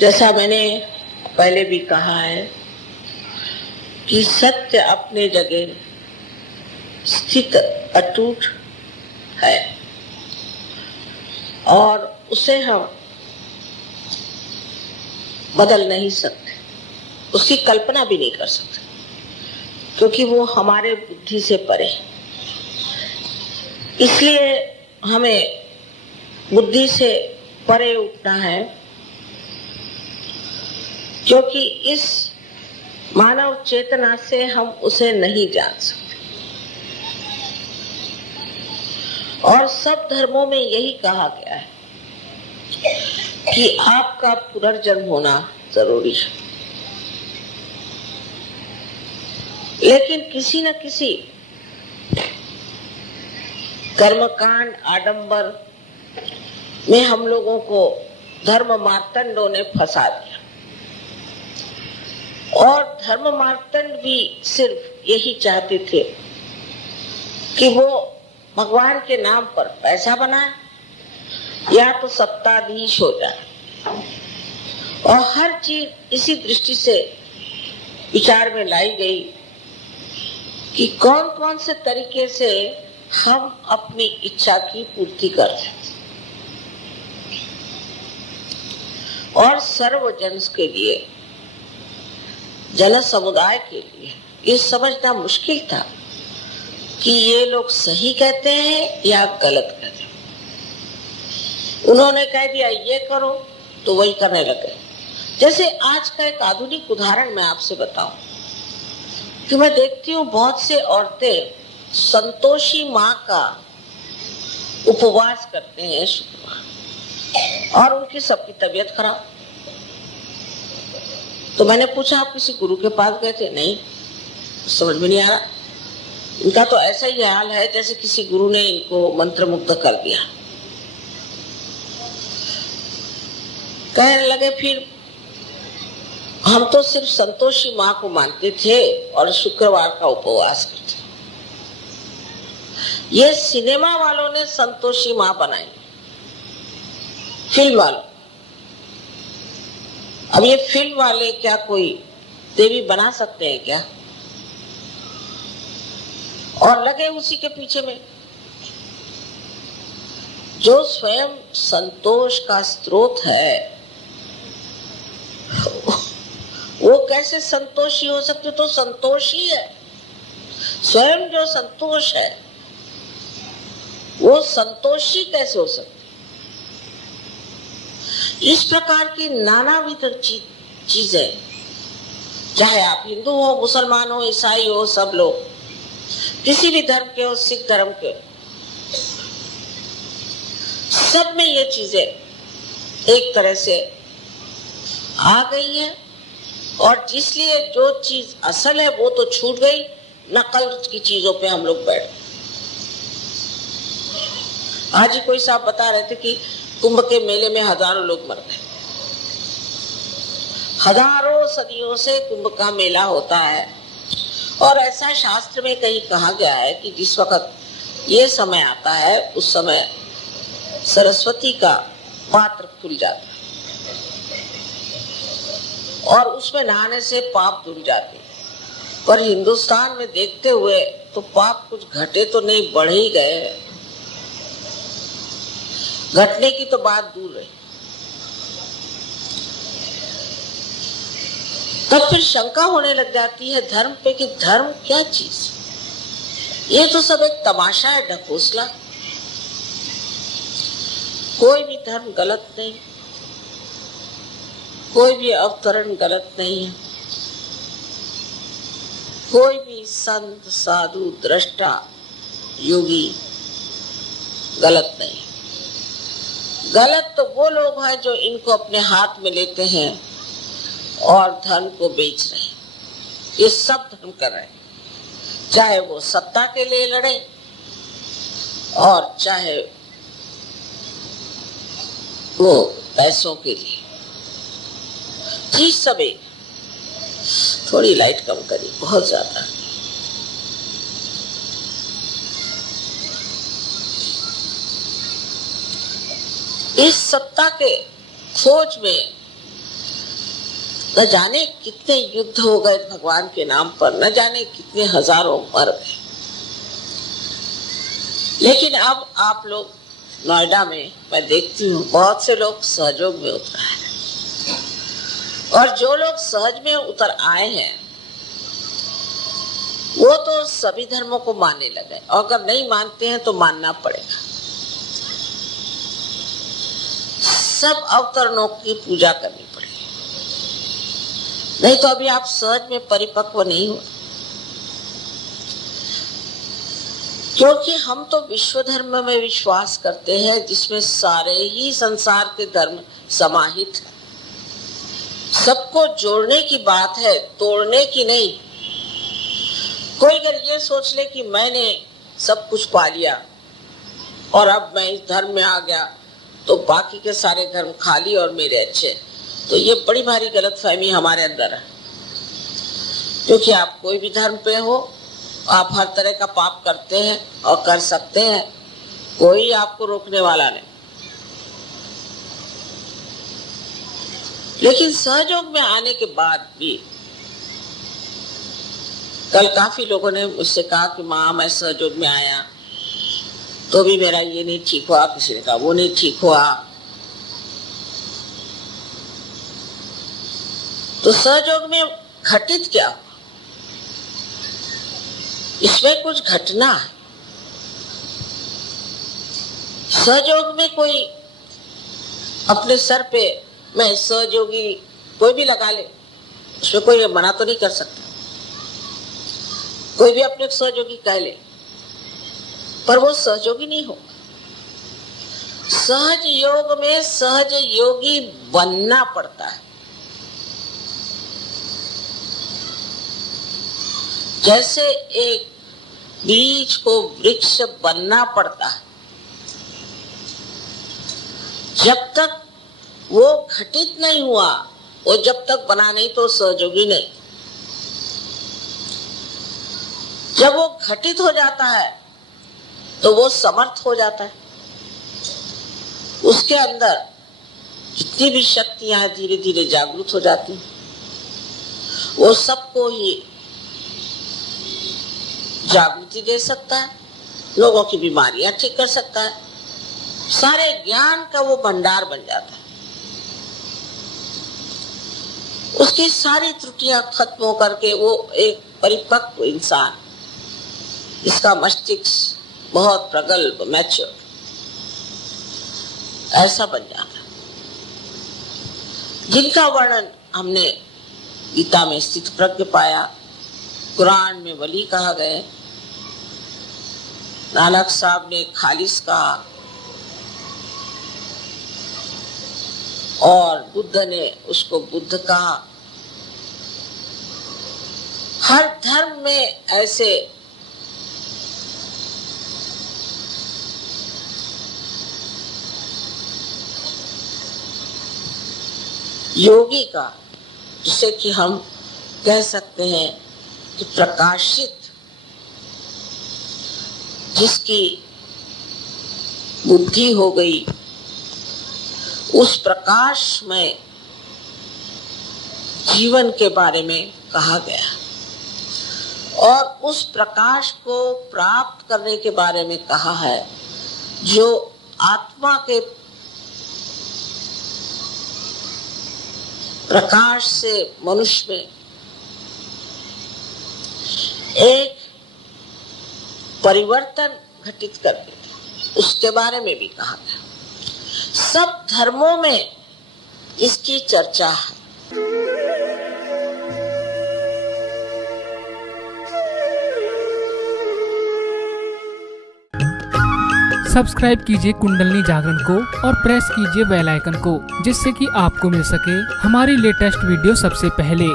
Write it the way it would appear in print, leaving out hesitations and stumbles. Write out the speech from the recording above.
जैसा मैंने पहले भी कहा है कि सत्य अपने जगह स्थित अटूट है और उसे हम बदल नहीं सकते, उसकी कल्पना भी नहीं कर सकते, क्योंकि वो हमारे बुद्धि से परे है। इसलिए हमें बुद्धि से परे उठना है, क्योंकि इस मानव चेतना से हम उसे नहीं जान सकते। और सब धर्मों में यही कहा गया है कि आपका पुनर्जन्म होना जरूरी है, लेकिन किसी न किसी कर्मकांड आडंबर में हम लोगों को धर्म मार्तंडों ने फंसा दिया। और धर्म मार्तंड भी सिर्फ यही चाहते थे कि वो भगवान के नाम पर पैसा बनाए या तो सत्ताधीश हो जाए, और हर चीज इसी दृष्टि से विचार में लाई गई कि कौन कौन से तरीके से हम अपनी इच्छा की पूर्ति कर सकते। और सर्वजन के लिए, जन समुदाय के लिए ये समझना मुश्किल था कि ये लोग सही कहते हैं या गलत कहते हैं। उन्होंने कह दिया ये करो तो वही करने लगे। जैसे आज का एक आधुनिक उदाहरण मैं आपसे बताऊं कि मैं देखती हूँ बहुत से औरतें संतोषी माँ का उपवास करते हैं शुक्रवार, और उनकी सबकी तबीयत खराब। तो मैंने पूछा आप किसी गुरु के पास गए थे? नहीं, समझ में नहीं आ रहा। इनका तो ऐसा ही हाल है जैसे किसी गुरु ने इनको मंत्र मुग्ध कर दिया। कहने लगे फिर हम तो सिर्फ संतोषी माँ को मानते थे और शुक्रवार का उपवास करते। ये सिनेमा वालों ने संतोषी माँ बनाई, फिल्म वालों। अब ये फिल्म वाले क्या कोई देवी बना सकते हैं क्या? और लगे उसी के पीछे में। जो स्वयं संतोष का स्रोत है वो कैसे संतोषी हो सकते? तो संतोषी है। स्वयं जो संतोष है वो संतोषी कैसे हो सकते? इस प्रकार की नानाविध चीजें, चाहे आप हिंदू हो, मुसलमान हो, ईसाई हो, सब लोग किसी भी धर्म के हो, सिख धर्म के, सब में ये चीजें एक तरह से आ गई है। और जिसलिए जो चीज असल है वो तो छूट गई, नकल की चीजों पे हम लोग बैठ। आज ही कोई साहब बता रहे थे कि कुंभ के मेले में हजारों लोग मर गए। हजारों सदियों से कुंभ का मेला होता है, और ऐसा शास्त्र में कहीं कहा गया है कि जिस वक्त ये समय आता है उस समय सरस्वती का पात्र खुल जाता है और उसमें नहाने से पाप धुल जाते हैं। पर हिंदुस्तान में देखते हुए तो पाप कुछ घटे तो नहीं, बढ़ ही गए हैं। घटने की तो बात दूर रही। तब फिर शंका होने लग जाती है धर्म पे कि धर्म क्या चीज? ये तो सब एक तमाशा है, ढकोसला। कोई भी धर्म गलत नहीं, कोई भी अवतरण गलत नहीं है, कोई भी संत साधु दृष्टा योगी गलत नहीं। गलत तो वो लोग हैं जो इनको अपने हाथ में लेते हैं और धर्म को बेच रहे हैं। ये सब धर्म कर रहे हैं, चाहे वो सत्ता के लिए लड़े और चाहे वो पैसों के लिए। चीज सब एक। थोड़ी लाइट कम करी, बहुत ज्यादा। इस सत्ता के खोज में न जाने कितने युद्ध हो गए भगवान के नाम पर, न जाने कितने हजारों मर गए। लेकिन अब आप लोग नोएडा में, मैं देखती हूँ बहुत से लोग सहयोग में उतर आए, और जो लोग सहज में उतर आए हैं वो तो सभी धर्मों को मानने लगे, और अगर नहीं मानते हैं तो मानना पड़ेगा। सब अवतरणों की पूजा करनी पड़ेगी, नहीं तो अभी आप सहज में परिपक्व नहीं हुए। क्योंकि हम तो विश्व धर्म में विश्वास करते हैं जिसमें सारे ही संसार के धर्म समाहित हैं। सबको जोड़ने की बात है, तोड़ने की नहीं। कोई अगर ये सोच ले कि मैंने सब कुछ पा लिया और अब मैं इस धर्म में आ गया तो बाकी के सारे धर्म खाली और मेरे अच्छे, तो ये बड़ी भारी गलतफहमी हमारे अंदर है। क्योंकि आप कोई भी धर्म पे हो, आप हर तरह का पाप करते हैं और कर सकते हैं, कोई आपको रोकने वाला नहीं। लेकिन सहयोग में आने के बाद भी कल काफी लोगों ने मुझसे कहा कि माँ मैं सहयोग में आया तो भी मेरा ये नहीं ठीक हुआ, किसी ने कहा वो नहीं ठीक हुआ। तो सहयोग में घटित क्या हुआ? इसमें कुछ घटना है। सहयोग में कोई अपने सर पे मैं सहयोगी कोई भी लगा ले, उसमें कोई मना तो नहीं कर सकता। कोई भी अपने सहयोगी कह ले, पर वो सहयोगी नहीं होगा। सहज योग में सहज योगी बनना पड़ता है। जैसे एक बीज को वृक्ष बनना पड़ता है, जब तक वो घटित नहीं हुआ, वो जब तक बना नहीं तो सहयोगी नहीं। जब वो घटित हो जाता है तो वो समर्थ हो जाता है। उसके अंदर जितनी भी शक्तियां धीरे धीरे जागृत हो जाती हैं, वो सबको ही जागृति दे सकता है, लोगों की बीमारियां ठीक कर सकता है, सारे ज्ञान का वो भंडार बन जाता है। उसकी सारी त्रुटियां खत्म होकर के वो एक परिपक्व इंसान, इसका मस्तिष्क बहुत प्रगल्भ मैच्योर ऐसा बन जाता है, जिनका वर्णन हमने गीता में स्थित प्रज्ञ पाया, कुरान में वली कहा गया, नानक साहब ने खालिस कहा, और बुद्ध ने उसको बुद्ध कहा। हर धर्म में ऐसे योगी का, जिसे कि हम कह सकते हैं कि प्रकाशित, जिसकी बुद्धि हो गई, उस प्रकाश में जीवन के बारे में कहा गया, और उस प्रकाश को प्राप्त करने के बारे में कहा है, जो आत्मा के प्रकाश से मनुष्य में एक परिवर्तन घटित कर देता, उसके बारे में भी कहा गया। सब धर्मों में इसकी चर्चा है। सब्सक्राइब कीजिए कुंडलनी जागरण को और प्रेस कीजिए बेल आइकन को, जिससे कि आपको मिल सके हमारी लेटेस्ट वीडियो सबसे पहले।